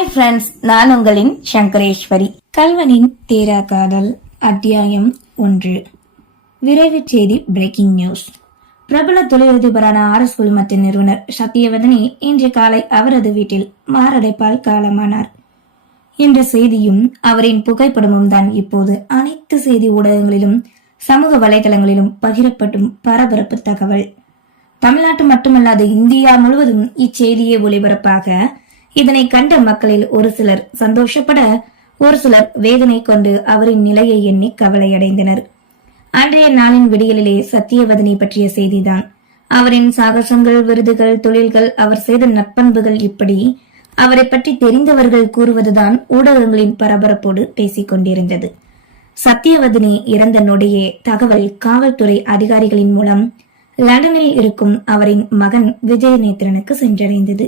Hi friends நான் உங்களின் சங்கரேஸ்வரி. கல்வனின் தேரா காதல் அத்தியாயம் ஒன்று. விரைவு செய்தி பிரேக்கிங் நியூஸ் பிரபல தொழிலதிபரான ஆர் எஸ் குழுமத்தின் நிறுவனர் சத்தியவதனி இன்று காலை அவரது வீட்டில் மாரடைப்பால் காலமானார். என்ற செய்தியும் அவரின் புகைப்படமும் தான் இப்போது அனைத்து செய்தி ஊடகங்களிலும் சமூக வலைதளங்களிலும் பகிரப்படும் பரபரப்பு தகவல். தமிழ்நாட்டு மட்டுமல்லாது இந்தியா முழுவதும் இச்செய்தியை ஒளிபரப்பாக இதனை கண்ட மக்களில் ஒரு சிலர் சந்தோஷப்பட ஒரு சிலர் வேதனை கொண்டு அவரின் நிலையை எண்ணி கவலையடைந்தனர். அன்றைய நாளின் விடியலிலே சத்தியவதனை பற்றிய செய்திதான். அவரின் சாகசங்கள் விருதுகள் தொழில்கள் அவர் செய்த நற்பண்புகள் இப்படி அவரை பற்றி தெரிந்தவர்கள் கூறுவதுதான் ஊடகங்களின் பரபரப்போடு பேசிக் கொண்டிருந்தது சத்தியவதினி இறந்த நொடியே தகவல் காவல்துறை அதிகாரிகளின் மூலம் லண்டனில் இருக்கும் அவரின் மகன் விஜயநேத்திரனுக்கு சென்றடைந்தது.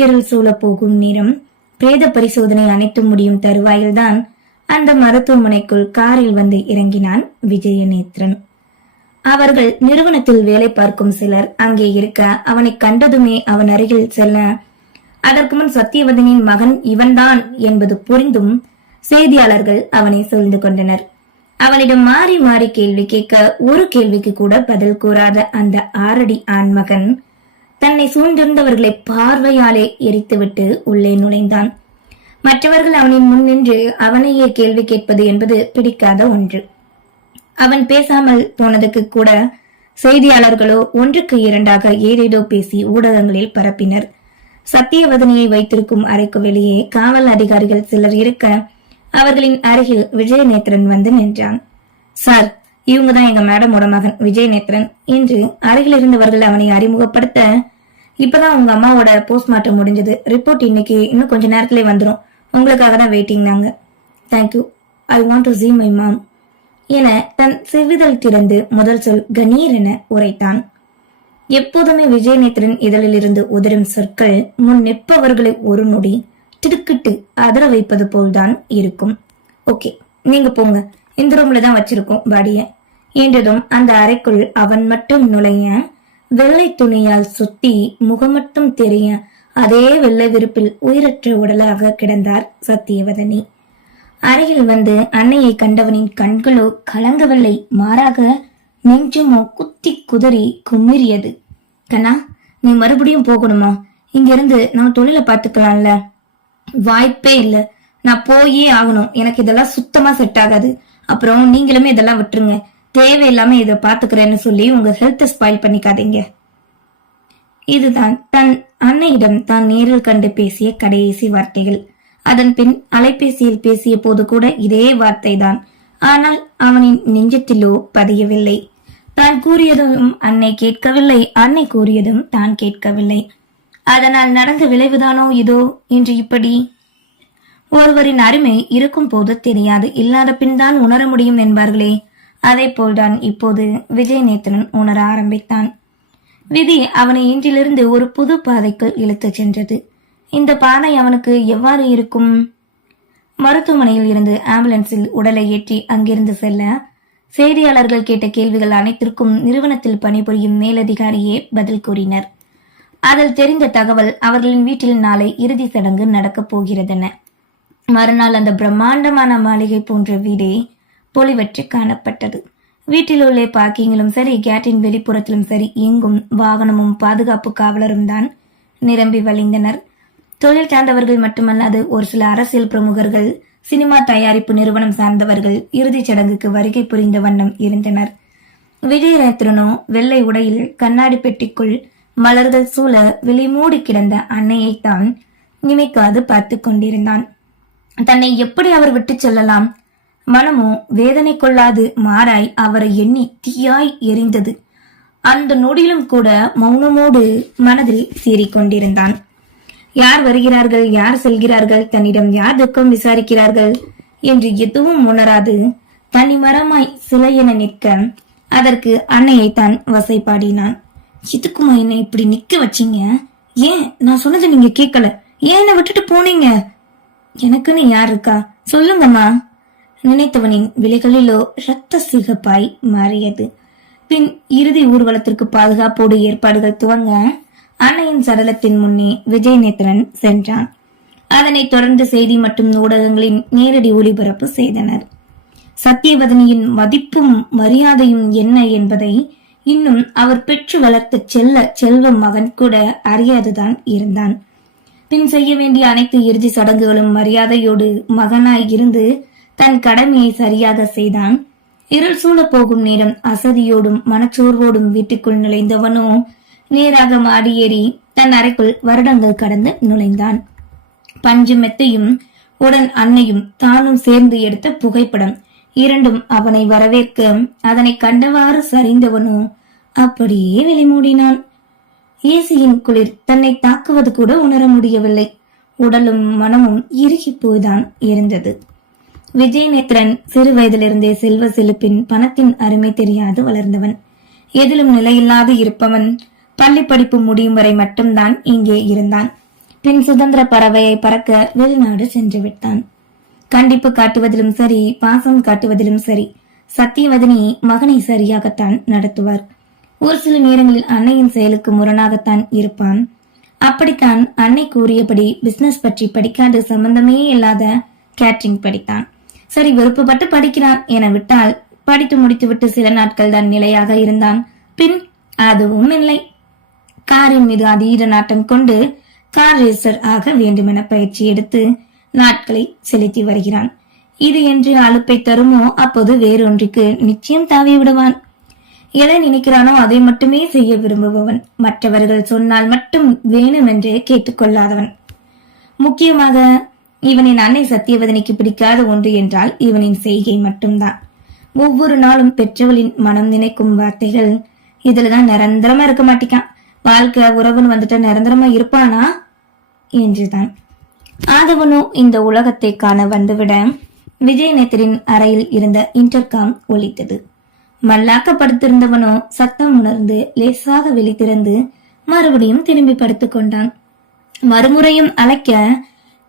இருள் சூழ போகும் நேரம் பிரேத பரிசோதனை அனைத்து முடியும் தருவாயில்தான். அந்த மருத்துவமனைக்குள் காரில் வந்து இறங்கினான் விஜயநேத்ரன் அவர்கள் நிறுவனத்தில் வேலை பார்க்கும் சிலர் அங்கே இருக்க அவனை கண்டதுமே அவன் அருகில் செல்ல அதற்கு முன் சத்தியவதனின் மகன் இவன்தான் என்பது புரிந்தும் செய்தியாளர்கள் அவனை சூழ்ந்து கொண்டனர். அவனிடம் மாறி மாறி கேள்வி கேட்க ஒரு கேள்விக்கு கூட பதில் கூறாத அந்த ஆரடி ஆண்மகன் தன்னை சூழ்ந்திருந்தவர்களை பார்வையாலே எரித்துவிட்டு உள்ளே நுழைந்தான். மற்றவர்கள் அவனின் முன் நின்று அவனையே கேள்வி கேட்பது என்பது பிடிக்காத ஒன்று. அவன் பேசாமல் போனதுக்கு கூட செய்தியாளர்களோ ஒன்றுக்கு இரண்டாக ஏதேதோ பேசி ஊடகங்களில் பரப்பினர். சத்தியவதனியை வைத்திருக்கும் அறைக்கு வெளியே காவல் அதிகாரிகள் சிலர் இருக்க அவர்களின் அருகில் விஜயநேத்திரன் வந்து நின்றான். சார் இவங்க தான் எங்க மேடமோட மகன் நேத்ரன் என்று அருகில் இருந்தவர்கள் அவனை அறிமுகப்படுத்த இப்பதான் உங்க அம்மாவோட போஸ்ட்மார்ட்டம் முடிஞ்சது. ரிப்போர்ட் இன்னைக்கு இன்னும் கொஞ்ச நேரத்துல வந்துரும். உங்களுக்காக தான் வெயிட்டிங் நாங்க thank you I want to see my mom என தன் செவ்விதழ் திறந்து முதல் சொல் கணீர் என உரைத்தான். எப்போதுமே விஜயநேத்திரன் இதழில் இருந்து உதிரும் சொற்கள் முன் நிற்பவர்களை ஒரு நொடி திடுக்கிட்டு அதர வைப்பது போல்தான் இருக்கும். ஓகே நீங்க போங்க. இந்த ரூம்ல தான் வச்சிருக்கோம் பாடியை என்றதும் அந்த அறைக்குள் அவன் மட்டும் நுழைய வெள்ளை துணியால் சுத்தி முகம் மட்டும் தெரிய அதே வெள்ளை விருப்பில் உயிரற்ற உடலாக கிடந்தார் சத்தியவதனி. அறையில் வந்து அன்னையை கண்டவனின் கண்களோ கலங்கவில்லை மாறாக நெஞ்சுமோ குத்தி குதறி குமிறியது. கண்ணா நீ மறுபடியும் போகணுமா? இங்க இருந்து நம்ம தொழில பார்த்துக்கலாம்ல. வாய்ப்பே இல்ல. நான் போயே ஆகணும். எனக்கு இதெல்லாம் சுத்தமா செட் ஆகாது. அப்புறம் நீங்களுமே இதெல்லாம் விட்டுருங்க. தேவையில்லாம இதை பாத்துக்கிறேன்னு சொல்லி உங்க ஹெல்த்தை ஸ்பாயில் பண்ணிக்காதீங்க. இதுதான் தன் அன்னையிடம் தான் நேரில் கண்டு பேசிய கடைசி வார்த்தைகள். அதன் பின் அலைபேசியில் பேசிய போது கூட இதே வார்த்தை தான் ஆனால் அவனின் நெஞ்சத்திலோ பதியவில்லை. தான் கூறியதும் அன்னை கேட்கவில்லை அன்னை கூறியதும் தான் கேட்கவில்லை. அதனால் நடந்த விளைவுதானோ இதோ இன்று இப்படி. ஒருவரின் அருமை இருக்கும் போது தெரியாது இல்லாத பின் தான் உணர முடியும் என்பார்களே. அதை போல்தான் இப்போது விஜயநேத்தனன் உணர ஆரம்பித்தான். விதி அவனை இன்றிலிருந்து ஒரு புது பாதைக்குள் இழுத்துச் சென்றது. இந்த பாதை அவனுக்கு எவ்வாறு இருக்கும்? மருத்துவமனையில் இருந்து ஆம்புலன்ஸில் உடலை ஏற்றி அங்கிருந்து செல்ல செய்தியாளர்கள் கேட்ட கேள்விகள் அனைத்திற்கும் நிறுவனத்தில் பணிபுரியும் மேலதிகாரியே பதில் கூறினர். அதில் தெரிந்த தகவல் அவர்களின் வீட்டில் நாளை இறுதி சடங்கு நடக்கப் போகிறதென. மறுநாள் அந்த பிரம்மாண்டமான மாளிகை போன்ற வீடே பொலிவற்று காணப்பட்டது. வீட்டில் உள்ள பார்க்கிங்கிலும் சரி கேட்டின் வெளிப்புறத்திலும் சரி எங்கும் வாகனமும் பாதுகாப்பு காவலரும் தான் நிரம்பி வழிந்தனர். தொழில் சார்ந்தவர்கள் மட்டுமல்லாது ஒரு சில அரசியல் பிரமுகர்கள் சினிமா தயாரிப்பு நிறுவனம் சார்ந்தவர்கள் இறுதிச் சடங்குக்கு வருகை புரிந்த வண்ணம் இருந்தனர். விஜயரத்னோ வெள்ளை உடையில் கண்ணாடி பெட்டிக்குள் மலர்கள் சூழ விழிமூடி கிடந்த அன்னையைத்தான் நிமைக்காது பார்த்து கொண்டிருந்தான். தன்னை எப்படி அவர் விட்டுச் செல்லலாம்? மனமோ வேதனை கொள்ளாது மாறாய் அவரை எண்ணி தீயாய் எரிந்தது. அந்த நொடியிலும் கூட மௌனமோடு மனதில் சீறிக்கொண்டிருந்தான் யார் வருகிறார்கள்? யார் செல்கிறார்கள்? தன்னிடம் யார் துக்கம் விசாரிக்கிறார்கள்? என்று எதுவும் உணராது தனி மரமாய் சிலை என நிற்க அதற்கு அன்னையை தான் வசைப்பாடினான் இதுக்குமா என்ன இப்படி நிக்க வச்சீங்க? ஏன்? நான் சொன்னதை நீங்க கேட்கல. ஏன் என்ன விட்டுட்டு போனீங்க? எனக்குன்னு யார் இருக்கா? சொல்லுங்கம்மா. நினைத்தவனின் விலைகளிலோ இரத்த சிகப்பாய் மாறியது. பின் இறுதி ஊர்வலத்திற்கு பாதுகாப்போடு ஏற்பாடுகள் துவங்க அன்னையின் சடலத்தின் முன்னே விஜயநேத்திரன் சென்றான். அதனைத் தொடர்ந்து செய்தி மற்றும் ஊடகங்களின் நேரடி ஒளிபரப்பு செய்தனர். சத்தியவதனியின் மதிப்பும் மரியாதையும் என்ன என்பதை இன்னும் அவர் பெற்று வளர்த்த செல்ல செல்வ மகன் கூட அறியாதுதான் இருந்தான். பின் செய்ய வேண்டிய அனைத்து இறுதி சடங்குகளும் மரியாதையோடு மகனாய் இருந்து தன் கடமையை சரியாக செய்தான். இருள் சூழப் போகும் நேரம் அசதியோடும் மனச்சோர்வோடும் வீட்டுக்குள் நுழைந்தவனோ நேராக மாடியேறி தன் அறைக்குள் வருடங்கள் கடந்து நுழைந்தான். பஞ்சு மெத்தையும் உடன் அன்னையும் தானும் சேர்ந்து எடுத்த புகைப்படம் இரண்டும் அவனை வரவேற்க அதனை கண்டவாறு சரிந்தவனோ அப்படியே வெளிமூடினான் ஏசியின் குளிர் தன்னை தாக்குவது கூட உணர முடியவில்லை. உடலும் மனமும் இறுகி போய்தான் இருந்தது விஜயநேத்திரன் சிறு வயதிலிருந்தே செல்வ செழிப்பின் பணத்தின் அருமை தெரியாது வளர்ந்தவன். எதிலும் நிலையில்லாது இருப்பவன். பள்ளி படிப்பு முடியும் வரை மட்டும்தான் இங்கே இருந்தான். பின் சுதந்திர பறவையை பறக்க வெளிநாடு சென்று விட்டான். கண்டிப்பு காட்டுவதிலும் சரி பாசம் காட்டுவதிலும் சரி சத்தியவதனி மகனை சரியாகத்தான் நடத்துவார். ஒரு சில நேரங்களில் அன்னையின் செயலுக்கு முரணாகத்தான் இருப்பான். அப்படித்தான் அன்னை கூறியபடி பிசினஸ் பற்றி படிக்காத சம்பந்தமே இல்லாத கேட்டரிங் படித்தான். சரி விருப்பப்பட்டு படிக்கிறான். என விட்டால் படித்து முடித்துவிட்டு சில நாட்கள் தான் நிலையாக இருந்தான். பின் அதுவும் இல்லை காரின் மீது அதீத நாட்டம் கொண்டு கார் ரேசர் ஆக வேண்டுமென பயிற்சி எடுத்து நாட்களை செலுத்தி வருகிறான். இது என்று அலுப்பை தருமோ அப்போது வேறொன்றுக்கு நிச்சயம் தாவி விடுவான். எதை நினைக்கிறானோ அதை மட்டுமே செய்ய விரும்புபவன். மற்றவர்கள் சொன்னால் மட்டும் வேணுமென்றே கேட்டுக்கொள்ளாதவன். முக்கியமாக இவனின் அன்னை சத்தியவதனைக்கு பிடிக்காத ஒன்று என்றால் இவனின் செய்கை மட்டும்தான். ஒவ்வொரு நாளும் பெற்றவளின் மனம் நினைக்கும் வார்த்தைகள் இதுலதான் நிரந்தரமா இருக்க மாட்டேக்கான். வாழ்க்கை உறவுன்னு வந்துட்டு நிரந்தரமா இருப்பானா? என்றுதான். ஆதவனும் இந்த உலகத்தை காண வந்துவிட விஜயநேத்தரின் அறையில் இருந்த இன்டர்காம் ஒலித்தது. மல்லாக்க படுத்திருந்தவனோ சத்தம் உணர்ந்து லேசாக விழித்திறந்து மறுபடியும் திரும்பி படுத்துக்கொண்டான். மறுமுறையும் அழைக்க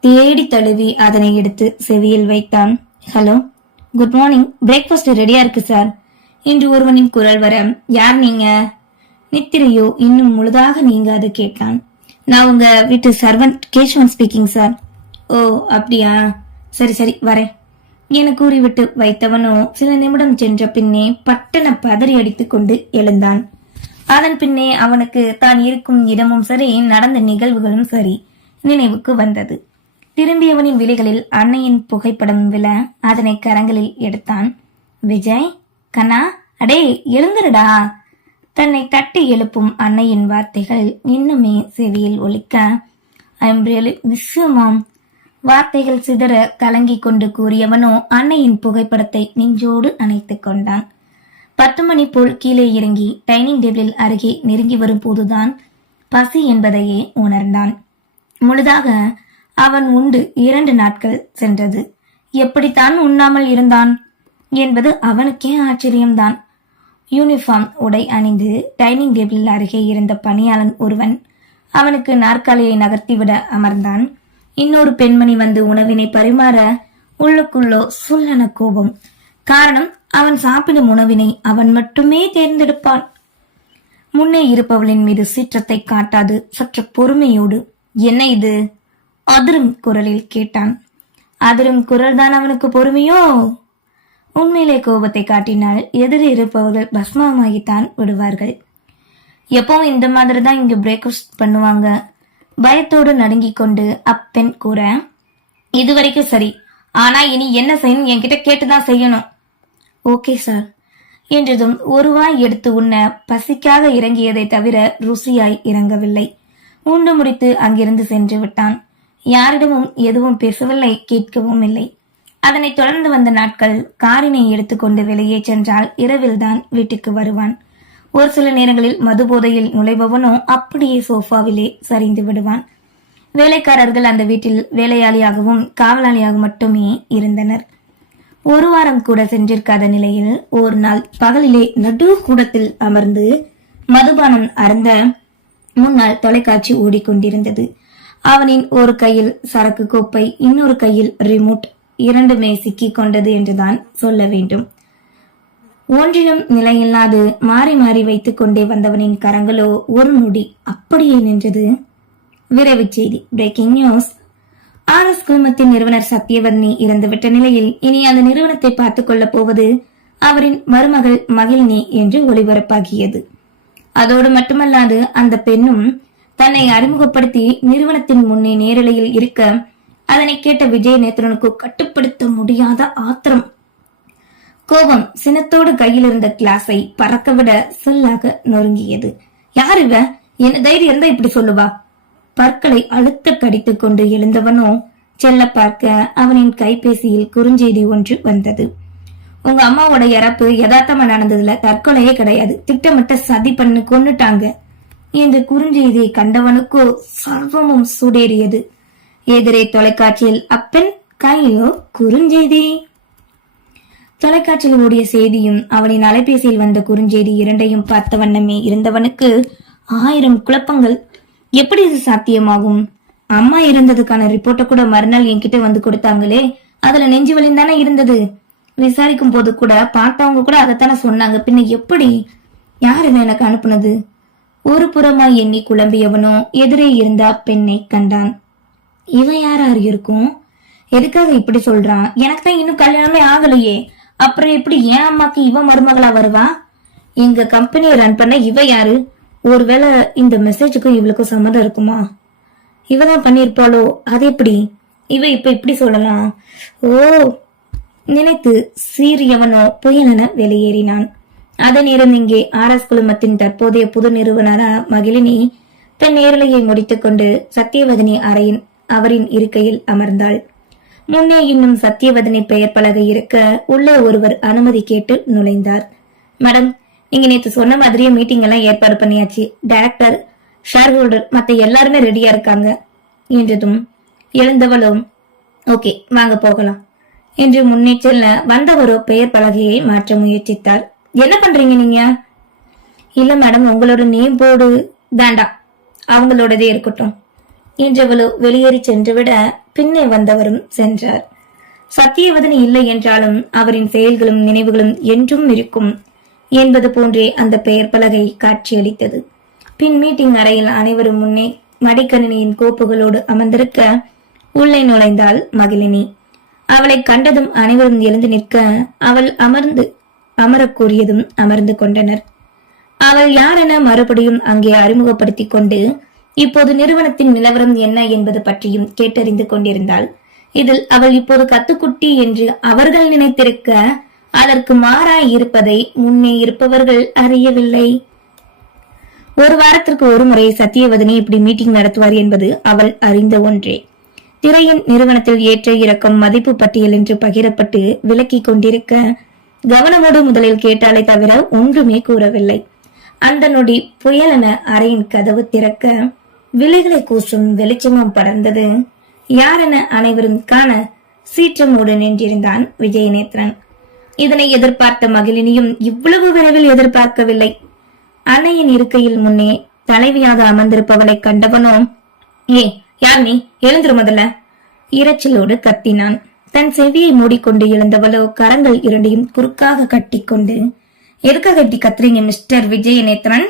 தேடி தழுவி அதனை எடுத்து செவியில் வைத்தான். Hello good morning. பிரேக்ஃபாஸ்ட் ரெடியா இருக்கு சார். இன்று ஒருவனின் குரல் வர யார் நீங்க? நித்திரையோ இன்னும் முழுதாக நீங்காது கேட்டான். நான் உங்க வீட்டு சர்வன்ட் கேஷ்வன் ஸ்பீக்கிங் சார். ஓ அப்படியா? சரி சரி வரேன். என கூறிவிட்டு வைத்தவனோ சில நிமிடம் சென்ற பின்னே பட்டண பதறி அடித்துக் கொண்டு எழுந்தான். அதன் பின்னே அவனுக்கு தான் இருக்கும் இடமும் சரி நடந்த நிகழ்வுகளும் சரி நினைவுக்கு வந்தது. திரும்பியவனின் விழிகளில் அன்னையின் புகைப்படம் விழ அதனை கரங்களில் எடுத்தான். விஜய் கண்ணா அடே எழுந்துருடா. தன்னை தட்டி எழுப்பும் அன்னையின் வார்த்தைகள் இன்னுமே செவியில் ஒழிக்க ஐம் ரியலி மிஸ் வார்த்தைகள் சிதற கலங்கிக் கொண்டு கூறியவனோ அன்னையின் புகைப்படத்தை நெஞ்சோடு அணைத்துக் கொண்டான். பத்து மணி போல் கீழே இறங்கி டைனிங் டேபிளில் அருகே நெருங்கி வரும் போதுதான் பசி என்பதையே உணர்ந்தான். முழுதாக அவன் உண்டு இரண்டு நாட்கள் சென்றது. எப்படித்தான் உண்ணாமல் இருந்தான் என்பது அவனுக்கே ஆச்சரியம்தான். யூனிஃபார்ம் உடை அணிந்து டைனிங் டேபிள் அருகே இருந்த பணியாளன் ஒருவன் அவனுக்கு நாற்காலியை நகர்த்திவிட அமர்ந்தான். இன்னொரு பெண்மணி வந்து உணவினை பரிமாற உள்ளுக்குள்ளோ சுல்லன கோபம். காரணம் அவன் சாப்பிடும் உணவினை அவன் மட்டுமே தேர்ந்தெடுப்பான். முன்னே இருப்பவளின் மீது சீற்றத்தை காட்டாது சற்று பொறுமையோடு என்ன இது? அதிரும் குரலில் கேட்டான். அதிரும் குரல்தான் அவனுக்கு பொறுமையோ? உண்மையிலே கோபத்தை காட்டினால் எதிரே இருப்பவர்கள் பஸ்மமாகித்தான் விடுவார்கள். எப்பவும் இந்த மாதிரி தான் இங்கு பிரேக்ஃபாஸ்ட் பண்ணுவாங்க. பயத்தோடு நடுங்கிக் கொண்டு அப்பெண் கூற இதுவரைக்கும் சரி. ஆனா இனி என்ன செய்யணும்? என்கிட்ட கேட்டுதான் செய்யணும். ஓகே சார் என்றதும் ஒருவாய் எடுத்து உண்ண பசிக்காக இறங்கியதை தவிர ருசியாய் இறங்கவில்லை. உண்டு முடித்து அங்கிருந்து சென்று விட்டான். யாரிடமும் எதுவும் பேசவில்லை கேட்கவும் இல்லை. அதனைத் தொடர்ந்து வந்த நாட்கள் காரினை எடுத்துக்கொண்டு வெளியே சென்றால் இரவில்தான் வீட்டுக்கு வருவான். ஒரு சில நேரங்களில் மது போதையில் நுழைபவனோ அப்படியே சோஃபாவிலே சரிந்து விடுவான். வேலைக்காரர்கள் அந்த வீட்டில் வேலையாளியாகவும் காவலாளியாக மட்டுமே இருந்தனர். ஒரு வாரம் கூட சென்றிருக்காத நிலையில் ஒரு நாள் பகலிலே நடு கூடத்தில் அமர்ந்து மதுபானம் அருந்த முன்னால் தொலைக்காட்சி ஓடிக்கொண்டிருந்தது. அவனின் ஒரு கையில் சரக்கு கோப்பை இன்னொரு கையில் ரிமோட் இரண்டுமே சிக்கிக் கொண்டது என்றுதான் சொல்ல வேண்டும். ஒன்றிலும் நிலையில்லாது மாறி மாறி வைத்துக் கொண்டே வந்தவனின் கரங்களோ ஒரு நொடி அப்படியே நின்றது. விரைவு செய்தி பிரேக்கிங் நியூஸ் ஆர் எஸ் குழுமத்தின் நிறுவனர் சத்யவர்ணி இறந்துவிட்ட நிலையில் இனி அந்த நிறுவனத்தை பார்த்துக் கொள்ளப் போவது அவரின் மருமகள் மகிழினி என்று ஒளிபரப்பாகியது. அதோடு மட்டுமல்லாது அந்த பெண்ணும் தன்னை அறிமுகப்படுத்தி நிறுவனத்தின் முன்னே நேரலையில் இருக்க அதனை கேட்ட விஜய் நேத்ரனுக்கு கட்டுப்படுத்த முடியாத ஆத்திரம். கோபம் சினத்தோடு கையில் இருந்த கிளாஸை பறக்கவிட செல்லாக நொறுங்கியது. யார் இவ? என்ன தைரியம் இருந்தா இப்படி சொல்லுவா? பற்களை அழுத்த கடித்து கொண்டு எழுந்தவனோ செல்ல பார்க்க அவனின் கைபேசியில் குறுஞ்செய்தி ஒன்று வந்தது. உங்க அம்மாவோட இறப்பு யதார்த்தமா நடந்ததுல தற்கொலையே கிடையாது. திட்டமிட்ட சதி பண்ணு கொன்னுட்டாங்க. என்று குறுஞ்செய்தியை கண்டவனுக்கோ சர்வமும் சூடேறியது. எதிரே தொலைக்காட்சியில் அப்பெண் கையிலோ குறுஞ்செய்தி. தொலைக்காட்சியில் ஓடிய செய்தியும் அவனின் அலைபேசியில் வந்த குறுஞ்செய்தி இரண்டையும் பார்த்த வண்ணமே இருந்தவனுக்கு ஆயிரம் குழப்பங்கள். எப்படி இது சாத்தியமாகும்? அம்மா இருந்ததுக்கான ரிப்போர்ட்டை கூட மறுநாள் என்கிட்ட வந்து கொடுத்தாங்களே அதுல நெஞ்சு வலியும் தானே இருந்தது. விசாரிக்கும் போது கூட பார்த்தவங்க கூட அதைத்தானே சொன்னாங்க பின்ன எப்படி? யார் இதை எனக்கு அனுப்புனது? ஒரு புறமாய் எண்ணி குழம்பியவனோ எதிரே இருந்த பெண்ணை கண்டான். இவன் யாரா இருக்கும் எதுக்காக இப்படி சொல்றான்? எனக்கு தான் இன்னும் கல்யாணமே ஆகலையே. அப்புறம் எப்படி என் அம்மாக்கு இவ மருமகளா வருவா? எங்க கம்பெனியை ரன் பண்ண இவ யாரு? ஒருவேளை இந்த மெசேஜுக்கும் இவளுக்கும் சம்மதம் இருக்குமா? இவ தான் பண்ணிருப்பாளோ அது எப்படி? இவ இப்ப இப்படி சொல்லலாம். ஓ நினைத்து சீரியவனோ புயலென வெளியேறினான். அதன் இங்கே ஆர் எஸ் குழுமத்தின் தற்போதைய புது நிறுவனரான மகிழினி தன் நேரலையை முடித்துக்கொண்டு சத்தியவதனி அறையின் அவரின் இருக்கையில் அமர்ந்தாள். முன்னே இன்னும் சத்தியவதனை பெயர் பலகை இருக்க உள்ளே ஒருவர் அனுமதி கேட்டு நுழைந்தார். மேடம் நீங்க நேற்று சொன்ன மாதிரியே மீட்டிங் எல்லாம் ஏற்பாடு பண்ணியாச்சு. டைரக்டர் ஷேர் ஹோல்டர் மத்த எல்லாருமே ரெடியா இருக்காங்க என்றதும் எழுந்தவளும் ஓகே வாங்க போகலாம் என்று முன்னே செல்ல வந்தவரோ பெயர் பலகையை மாற்ற முயற்சித்தார் என்ன பண்றீங்க நீங்க? இல்ல மேடம் உங்களோட நேம் போர்டு வேண்டாம் அவங்களோடதே இருக்கட்டும். என்றவளோ வெளியேறி சென்று விட பின்னே வந்தவரும் சென்றார். சத்தியவதனி இல்லை என்றாலும் அவரின் செயல்களும் நினைவுகளும் என்றும் இருக்கும் என்பது போன்றே அந்த பெயர் பலகை காட்சியளித்தது. பின் மீட்டிங் அறையில் அனைவரும் முன்னே மடிக்கணினியின் கோப்புகளோடு அமர்ந்திருக்க உள்ளே நுழைந்தாள் மகிழினி. அவளை கண்டதும் அனைவரும் எழுந்து நிற்க அவள் அமர்ந்து அமரக் கூறியதும் அமர்ந்து கொண்டனர். அவள் யாரென மறுபடியும் அங்கே அறிமுகப்படுத்திக் கொண்டு இப்போது நிறுவனத்தின் நிலவரம் என்ன என்பது பற்றியும் கேட்டறிந்து கொண்டிருந்தாள். இதில் அவள் இப்போது கத்துக்குட்டி என்று அவர்கள் நினைத்திருக்க அதற்கு மாறாய் இருப்பதை முன்னே இருப்பவர்கள் அறியவில்லை. ஒரு வாரத்திற்கு ஒரு முறை சத்தியவதனி இப்படி மீட்டிங் நடத்துவார் என்பது அவள் அறிந்த ஒன்றே. திரையின் நிறுவனத்தில் ஏற்ற இறக்கம் மதிப்பு பட்டியல் என்று பகிரப்பட்டு விலக்கிக் கொண்டிருக்க கவனமோடு முதலில் கேட்டாலே தவிர ஒன்றுமே கூறவில்லை. அந்த நொடி புயலென அறையின் கதவு திறக்க விலைகளை கூசும் வெளிச்சமும் படர்ந்தது யாரென அனைவரும் காண சீற்றமோடு நின்றிருந்தான் விஜயநேத்ரன் இதனை எதிர்பார்த்த மகிழினியும் இவ்வளவு விரைவில் எதிர்பார்க்கவில்லை. அன்னையின் இருக்கையில் முன்னே தலைவியாக அமர்ந்திருப்பவளை கண்டவனோ ஏ யார் நீ? எழுந்துரு முதல்ல. இரைச்சலோடு கத்தினான். தன் செவியை மூடிக்கொண்டு எழுந்தவளோ கரங்கள் இரண்டையும் குறுக்காக கட்டிக்கொண்டு எதுக்காக இப்படி கத்துறீங்க மிஸ்டர் விஜயநேத்ரன்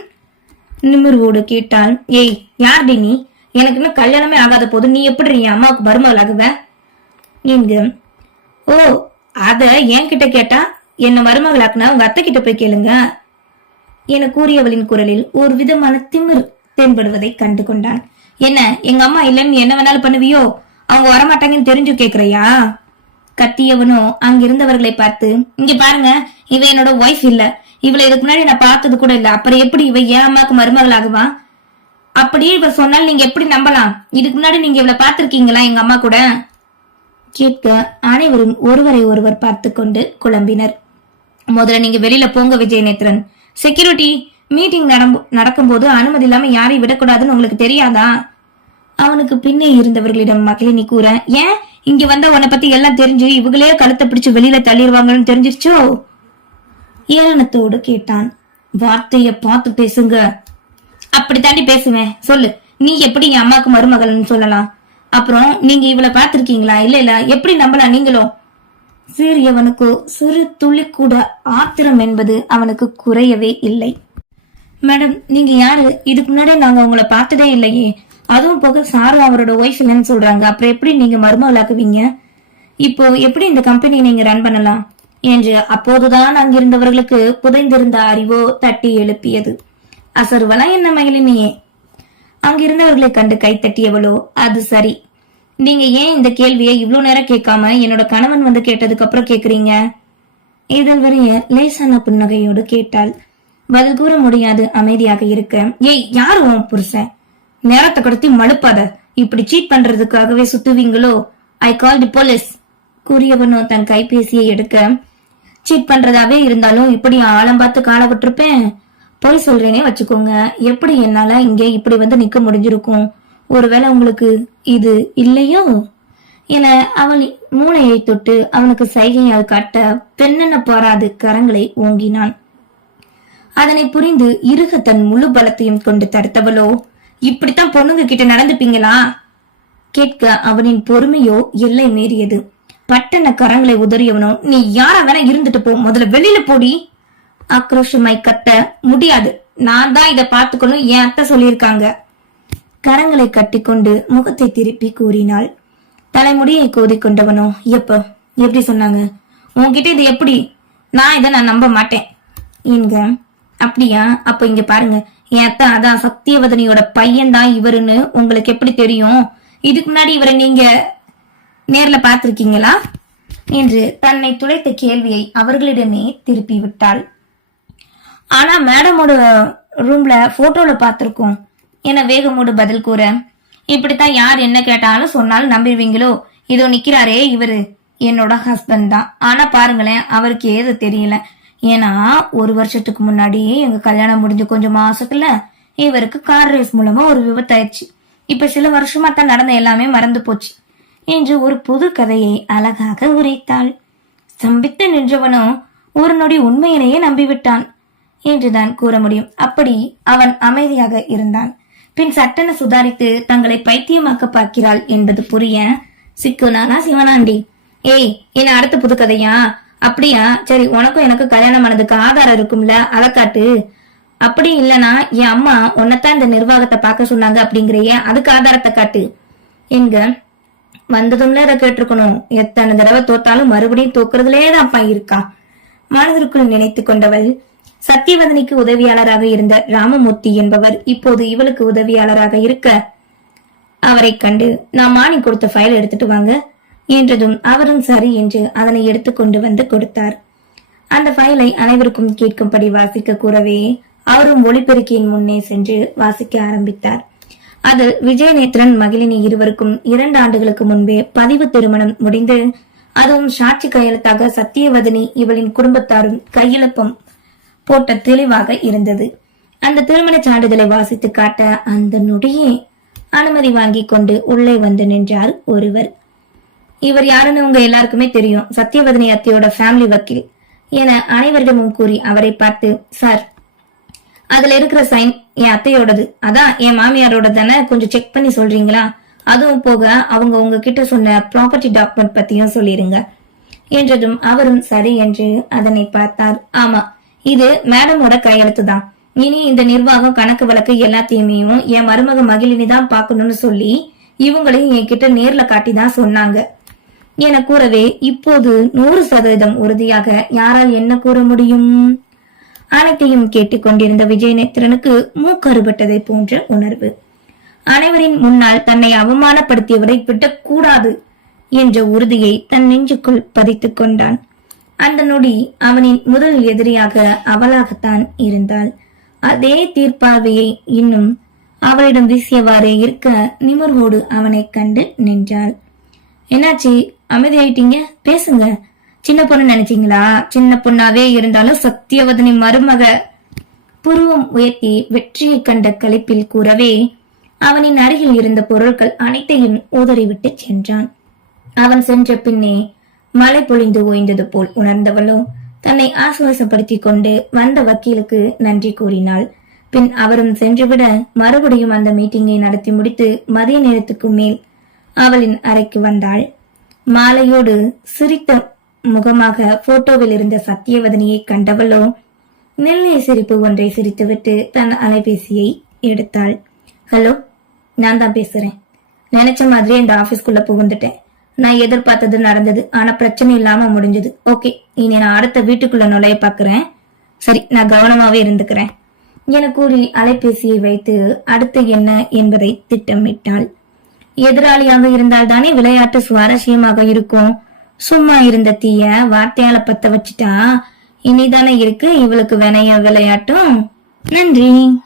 நிமிர்வோடு கேட்டால் ஏய் யார் நீ? எனக்கு இன்னும் கல்யாணமே ஆகாத போது நீ எப்படி என் அம்மாவுக்கு மருமகளாகுவ நீங்க ஓ அத என்கிட்ட கேட்டா என்ன மருமகளாக்குனா உங்க அத்தை கிட்ட போய் கேளுங்க. என கூறியவளின் குரலில் ஒரு விதமான திமிர் தென்படுவதை கண்டு கொண்டான் என்ன எங்க அம்மா இல்லைன்னு என்ன வேணாலும் பண்ணுவியோ? அவங்க வரமாட்டாங்கன்னு தெரிஞ்சு கேக்குறியா? கத்தியவனும் அங்கிருந்தவர்களை பார்த்து இங்க பாருங்க இவ என்னோட ஒய்ஃப் இல்ல. இவளை இதுக்கு முன்னாடி நான் பார்த்தது கூட இல்ல. அப்புறம் எப்படி இவ என் அம்மாக்கு மருமகள் ஆகுவா அப்படியே இவ சொன்னால் நீங்க எப்படி நம்பலாம்? இதுக்கு முன்னாடி நீங்க இவளை பார்த்திருக்கீங்களா எங்க அம்மா கூட? கேட்க அனைவரும் ஒருவரை ஒருவர் பார்த்து கொண்டு குழம்பினர். முதல்ல நீங்க வெளியில போங்க விஜயநேத்ரன் செக்யூரிட்டி மீட்டிங் நடக்கும்போது அனுமதி இல்லாம யாரையும் விடக்கூடாதுன்னு உங்களுக்கு தெரியாதா? அவனுக்கு பின்னே இருந்தவர்களிடம் மகளினி கூற ஏன்? இங்க வந்த உன்னை பத்தி எல்லாம் தெரிஞ்சு இவங்களே கழுத்தை பிடிச்சு வெளியில தள்ளிடுவாங்கன்னு தெரிஞ்சிருச்சோ? ஏளனத்தோடு கேட்டான். வார்த்தைய பார்த்து பேசுங்க. அப்படி தாண்டி பேசுவேன். சொல்லு. நீ எப்படி என் அம்மாக்கு மருமகள்னு சொல்லலாம்? அப்புறம் நீங்க இவளை பாத்திருக்கீங்களா இல்ல இல்ல. எப்படி நம்பலாம் நீங்களும் சீரியவனுக்கு சிறு துளி கூட ஆத்திரம் என்பது அவனுக்கு குறையவே இல்லை. மேடம் நீங்க யாரு? இதுக்கு முன்னாடி நாங்க உங்களை பார்த்ததே இல்லையே. அதுவும் போக சாரு அவரோட ஒய்ஃப் இல்லைன்னு சொல்றாங்க. அப்புறம் எப்படி நீங்க மருமகளாக்குவீங்க? இப்போ எப்படி இந்த கம்பெனி நீங்க ரன் பண்ணலாம்? என்று அப்போதுதான் அங்கிருந்தவர்களுக்கு புதைந்திருந்த அறிவோ தட்டி எழுப்பியது. அசர்வலா என்ன மகிழினியே? அங்கிருந்தவர்களை கண்டு கைத்தட்டியவளோ அது சரி. நீங்க ஏன் இந்த கேள்வியை இவ்வளவு நேரம் கேட்காம என்னோட கணவன் வந்து கேட்டதுக்கு அப்புறம் கேக்குறீங்க? இதழ் வரைய லேசான புன்னகையோடு கேட்டாள். பதில் கூற முடியாது அமைதியாக இருக்க. ஏய் யாரு உன் புருஷன்? நேரத்தை கடத்தி மழுப்பாத இப்படி seat பண்றதுக்காகவே சுத்துவீங்களோ I call the police கூறியவனோ தன் கைபேசியை எடுக்க. சீட் பண்றதாவே இருந்தாலும் இப்படி ஆழம் பார்த்து காலை விட்டுருப்பேன் போய் சொல்றேனே வச்சுக்கோங்க. எப்படி என்னால இங்க இப்படி வந்து நிக்க முடிஞ்சிருக்கும்? ஒருவேளை உங்களுக்கு இது இல்லையோ? என அவள் மூளையை தொட்டு அவனுக்கு சைகையால் காட்ட பெண்ணென்ன போராது கரங்களை ஓங்கினான். அதனை புரிந்து இருக தன் முழு பலத்தையும் கொண்டு தடுத்தவளோ? இப்படித்தான் பொண்ணுங்க கிட்ட நடந்துப்பீங்களா கேட்க அவனின் பொறுமையோ எல்லை மீறியது. பட்டண கரங்களை உதறியவனோ நீ யாரா வேணா இருந்துட்டு போ முதல்ல வெளியில போடி. ஆக்ரோஷமாய் கத்த முடியாது. நான் தான் இதை பார்த்துக்கணும் என் அத்தை சொல்லியிருக்காங்க. கரங்களை கட்டிக்கொண்டு முகத்தை திருப்பி கூறினாள். தலைமுடியை கோதிக்கொண்டவனோ எப்போ? எப்படி சொன்னாங்க? உன்கிட்ட இது எப்படி? நான் இதை நான் நம்ப மாட்டேன். என்க அப்படியா? அப்ப இங்க பாருங்க. என் அதான் சத்தியவதனியோட பையன் தான் இவருன்னு உங்களுக்கு எப்படி தெரியும்? இதுக்கு முன்னாடி இவரை நீங்க நேர்ல பார்த்திருக்கீங்களா? என்று தன்னை துளைத்த கேள்வியை அவர்களிடமே திருப்பி விட்டாள் ஆனா மேடமோட ரூம்ல போட்டோல பார்த்திருக்கோம். என வேகமோடு பதில் கூற இப்படித்தான் யார் என்ன கேட்டாலும் சொன்னாலும் நம்பிடுவீங்களோ? இதோ நிக்கிறாரே இவரு. என்னோட ஹஸ்பண்ட் தான். ஆனா பாருங்களேன் அவருக்கு ஏது தெரியல. ஏன்னா ஒரு வருஷத்துக்கு முன்னாடி எங்க கல்யாணம் முடிஞ்சு கொஞ்சம் மாசத்துல இவருக்கு கார் ரேஸ் மூலமா ஒரு விபத்தாயிடுச்சு. இப்ப சில வருஷமா தான் நடந்த எல்லாமே மறந்து போச்சு. என்று ஒரு புது கதையை அழகாக உரைத்தாள். ஸ்தம்பித்து நின்றவனோ ஒரு நொடி உண்மையிலேயே நம்பிவிட்டான் என்றுதான் கூற முடியும். அப்படி அவன் அமைதியாக இருந்தான். பின் சட்டென சுதாரித்து தங்களை பைத்தியமாக்க பார்க்கிறாள் என்பது புரிய சிக்குனானா சிவனாண்டி. ஏய் என்ன அடுத்த புது கதையா? அப்படியா? சரி உனக்கும் எனக்கு கல்யாணம் ஆனதுக்கு ஆதாரம் இருக்கும்ல அதை காட்டு. அப்படி இல்லனா என் அம்மா உன்னைத்தான் இந்த நிர்வாகத்தை பார்க்க சொன்னாங்க அப்படிங்கிறைய அதுக்கு ஆதாரத்தை காட்டு. எங்க? வந்ததும்ல அதை கேட்டிருக்கணும். எத்தனை தடவை தோத்தாலும் மறுபடியும் தோக்குறதுலே தான்ப்பா இருக்கா? மனதிற்குள் நினைத்து கொண்டவள் சத்தியவதனிக்கு உதவியாளராக இருந்த ராமமூர்த்தி என்பவர் இப்போது இவளுக்கு உதவியாளராக இருக்க. அவரை கண்டு நான் மானி கொடுத்த ஃபைல் எடுத்துட்டு வாங்க. என்றதும் அவரும் சரி என்று அதனை எடுத்துக்கொண்டு வந்து கொடுத்தார். அந்த ஃபைலை அனைவருக்கும் கேட்கும்படி வாசிக்க கூறவே அவரும் ஒளிபெருக்கியின் முன்னே சென்று வாசிக்க ஆரம்பித்தார். அது விஜயநேத்ரன் மகிழினி இருவருக்கும் இரண்டு ஆண்டுகளுக்கு முன்பே பதிவு திருமணம் முடிந்து அதுவும் சாட்சி கையெழுத்தாக சத்தியவதனி இவளின் குடும்பத்தாரும் கையெழுப்பம் போட்ட தெளிவாக இருந்தது. அந்த திருமண சான்றிதழை வாசித்து காட்ட அந்த நொடியே அனுமதி வாங்கி கொண்டு உள்ளே வந்து நின்றார் ஒருவர். இவர் யாருன்னு உங்க எல்லாருக்குமே தெரியும். சத்தியவதனி அத்தையோட ஃபேமிலி வக்கீல். என அனைவரிடமும் கூறி அவரை பார்த்து சார் அதுல இருக்கிற சைன் என் அத்தையோடது. அதான் என் மாமியாரோட தானே? கொஞ்சம் செக் பண்ணி சொல்றீங்களா? அதுவும் போக அவங்க உங்ககிட்ட சொன்ன ப்ராப்பர்ட்டி டாக்குமெண்ட் பத்தியும் சொல்லிருங்க. என்றதும் அவரும் சரி என்று அதனை பார்த்தார். ஆமா இது மேடமோட கையெழுத்து தான் இனி இந்த நிர்வாகம் கணக்கு வழக்கு எல்லாத்தையுமே என் மருமக மகிழினி தான் பாக்கணும்னு சொல்லி இவங்களையும் என்கிட்ட நேர்ல காட்டி தான் சொன்னாங்க. என கூறவே இப்போது நூறு சதவீதம் உறுதியாக யாரால் என்ன கூற முடியும்? அனைத்தையும் கேட்டுக்கொண்டிருந்த விஜயநேத்திரனுக்கு மூக்கறுபட்டதை போன்ற உணர்வு. அனைவரின் முன்னால் தன்னை அவமானப்படுத்தியவரை விடக்கூடாது என்ற உறுதியை தன் நெஞ்சுக்குள் பதித்துக் கொண்டான். அந்த நொடி அவனின் முதல் எதிரியாக அவளாகத்தான் இருந்தாள். அதே தீர்ப்பார்வையை இன்னும் அவளிடம் வீசியவாறே இருக்க நிமர்வோடு அவனைக் கண்டு நின்றாள். என்னாச்சு? அமைதியாயிட்டீங்க? பேசுங்க. சின்ன பொண்ணு நினைச்சீங்களா? சின்ன பொண்ணாவே இருந்தாலும் சத்தியவதனி மருமக. புருவம் உயர்த்தி வெற்றியை கண்ட கழிப்பில் கூறவே அவனின் அருகில் இருந்த பொருட்கள் அனைத்தையும் உதறிவிட்டு சென்றான். அவன் சென்ற பின்னே மழை பொழிந்து ஓய்ந்தது போல் உணர்ந்தவளோ தன்னை ஆசுவாசப்படுத்திக் கொண்டு வந்த வக்கீலுக்கு நன்றி கூறினாள். பின் அவரும் சென்றுவிட மறுபடியும் அந்த மீட்டிங்கை நடத்தி முடித்து மதிய நேரத்துக்கு மேல் அவளின் அறைக்கு வந்தாள். மாலையோடு சிரித்த முகமாக போட்டோவில் இருந்த சத்தியவதனியை கண்டவளோ மெல்லிய சிரிப்பு ஒன்றை சிரித்துவிட்டு தன் அலைபேசியை எடுத்தாள். ஹலோ நான் தான் பேசுறேன். நினைச்ச மாதிரி இந்த ஆபீஸ்க்குள்ள புகுந்துட்டேன். நான் எதிர்பார்த்தது நடந்தது. ஆனா பிரச்சனை இல்லாம முடிஞ்சது. ஓகே இனி நான் அடுத்த வீட்டுக்குள்ள நுழைய பாக்குறேன். சரி நான் கவனமாவே இருந்துக்கிறேன். என கூறி அலைபேசியை வைத்து அடுத்து என்ன என்பதை திட்டமிட்டாள். எதிராளியாக இருந்தால் தானே விளையாட்டு சுவாரஸ்யமாக இருக்கும். சும்மா இருந்த தீய வார்த்தையால பத்த வச்சுட்டா இனிதானே இருக்கு. இவளுக்கு வினைய விளையாட்டும். நன்றி.